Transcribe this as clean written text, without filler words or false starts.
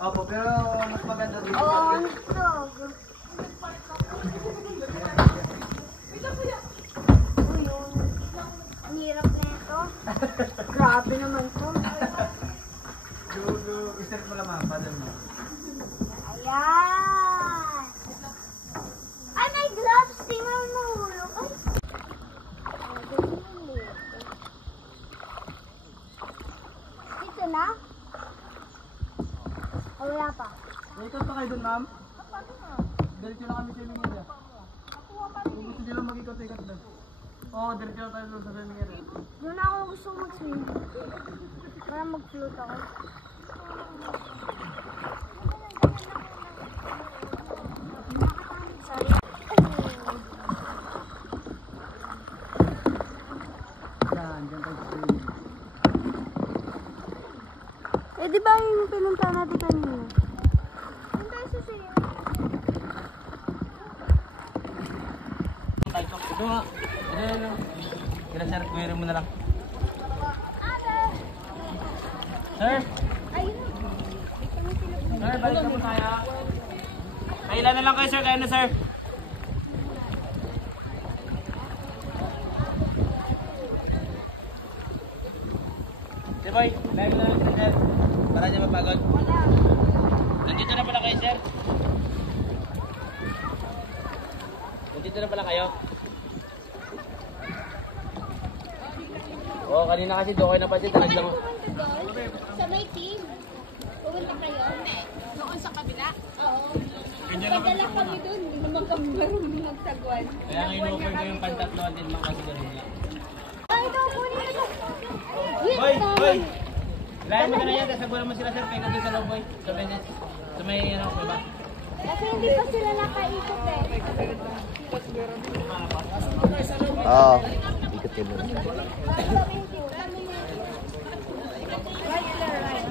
Opo, pero mas maganda dito. Oo, ito. Uy, ang hirap na ito. Grabe naman to. I-start mo lang mga paddle mo. Ayan. Ay, may gloves. Tingnan mo hulog. Ay. Dito na? O wala pa? Ikot pa kayo dun, ma'am? Diretso na kami sa Minera. Kung gusto nyo lang mag-ikot-ikot doon. Oo, diretso na tayo doon sa Minera. Doon ako gusto mag-swim. Para mag-float ako. Sorry. Yan, dyan tayo sa swim. Eh, di ba yung pinunta natin kanina? Doon tayo sa swim. Ito nga. Kira sir, query mo na lang. Sir? Sir, balik na po tayo. Kailan na lang kayo sir, kaya na sir. Si Boy, live na lang kayo sir. Para niya mapagod. Nandito na pala kayo sir. Nandito na pala kayo. Oo, kanina kasi doon kayo na pa dyan. Talag lang. Sa may team. Pumunta kayo? Doon sa kabila? Oo. Padala kami doon. Hindi naman kami marunong magtagwan. Kaya nga in-offer ko yung pantatlo din mga kasi ganun lang. Ay, ito po nito. Boy! Boy! Lahat mo na na yan. Kasaguran mo sila sir. Pwede doon sa loob boy. Sa Venice. Sa may ano, diba? Kasi hindi pa sila nakaikot eh. Oo. Ikot kayo muna. Right there, right.